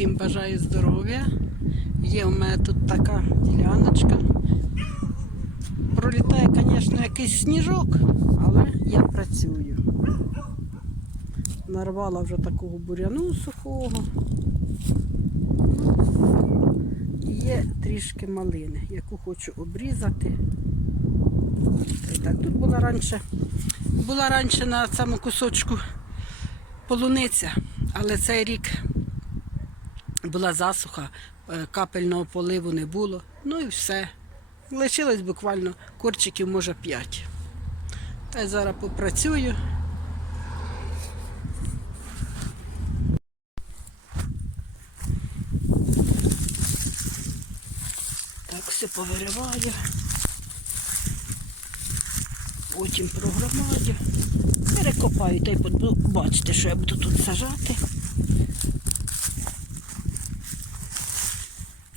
Всім бажаю здоров'я. Є в мене тут така діляночка. Пролітає, звісно, якийсь сніжок, але я працюю. Нарвала вже такого буряну сухого. Ну, І є трішки малини, яку хочу обрізати. Так, тут була раніше, була раніше на цьому кусочку полуниця, але цей рік була засуха, е, капельного поливу не було. Ну і все. Лишилось буквально корчиків, може, 5. Та й зараз попрацюю. Так, все повириваю. Потім прогромадю. Перекопаю та й буду бачити, що я буду тут сажати.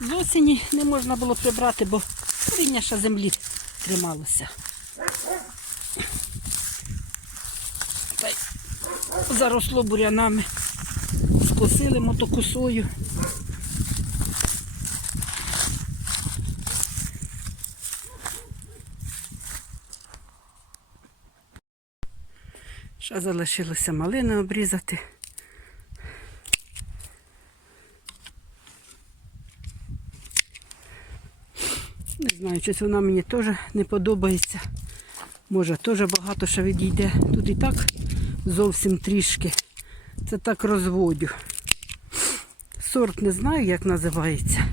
З осені не можна було прибрати, бо коріння ще землі трималося. Та й заросло бурянами. Скосили мотокосою. Ще залишилося малини обрізати. Не знаю, щось вона мені теж не подобається. Може, теж багато ще відійде. Тут і так зовсім трішки. Це так розводю. Сорт не знаю, як називається.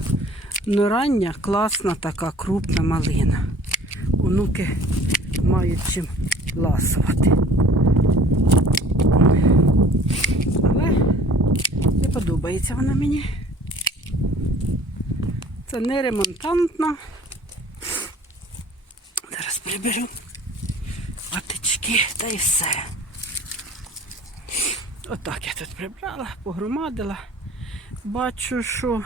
Но рання, класна така крупна малина. Онуки мають чим ласувати. Але не подобається вона мені. Це не ремонтантна. Зараз приберу патички та й все. Отак я тут прибрала, погромадила. Бачу, що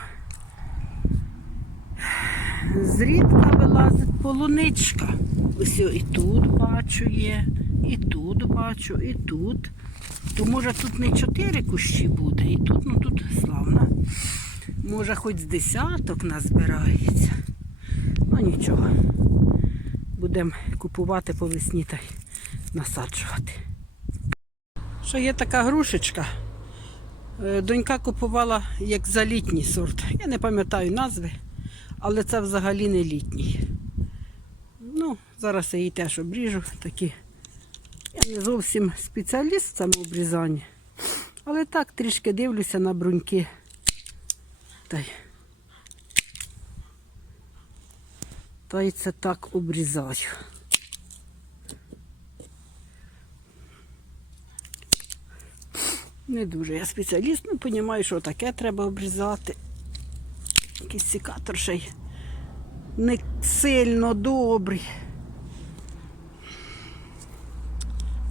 зрідка вилазить полуничка. Ось і тут бачу є, і тут бачу, і тут. То може тут не чотири кущі буде, і тут, ну тут славно. Може, хоч з десяток назбирається. Ну нічого. Будемо купувати по весні та насаджувати. Що є така грушечка. Е, Донька купувала як за літній сорт. Я не пам'ятаю назви, але це взагалі не літній. Ну, зараз я її теж обріжу. Такі. Я не зовсім спеціаліст в цьому обрізанні. Але так трішки дивлюся на бруньки. Та та так обрізаю. Не дуже я спеціаліст, ну розумію, що таке треба обрізати. Якийсь секатор ще й не сильно добрий.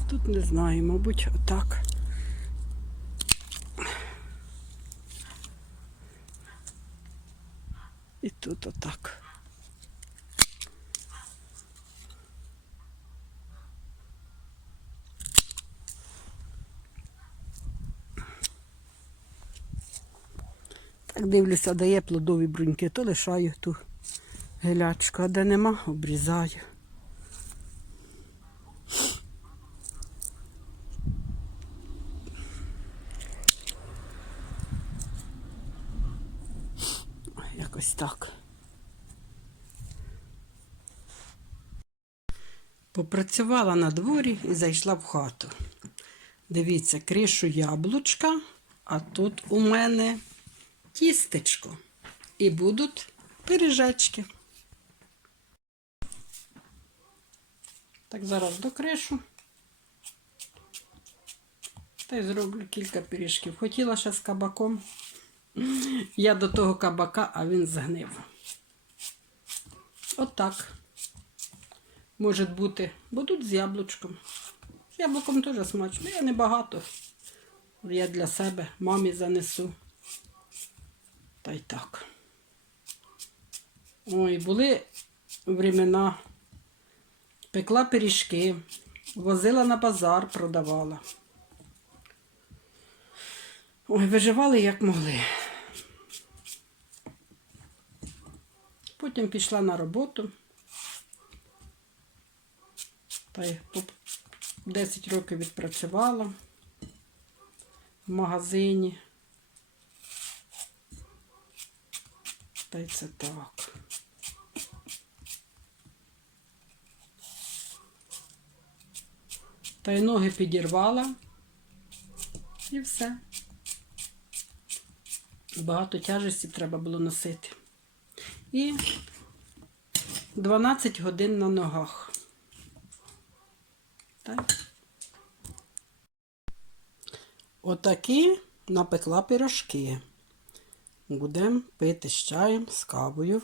Тут не знаю, мабуть, отак. І тут отак. Так дивлюся, де є плодові бруньки, то лишаю ту гелячку, а де нема, обрізаю. Якось так. Попрацювала на дворі і зайшла в хату. Дивіться, кришу яблучка, а тут у мене тістечко. І будуть пиріжечки. Так, зараз докришу. Та й зроблю кілька пиріжків. Хотіла ще з кабаком. Я до того кабака, а він згнив. Отак. Може бути, будуть з яблучком. З яблуком теж смачно. Я не багато. Я для себе мамі занесу. Та й так. Ой, були времена. Пекла пиріжки, возила на базар, продавала. Ой, виживали як могли. Потім пішла на роботу. Та й 10 років відпрацювала в магазині. Та це так. Та й ноги підірвала. І все. Багато тяжесті треба було носити. І 12 годин на ногах. Так. Отакі напекла пірожки. Будемо пити з чаєм, з кавою.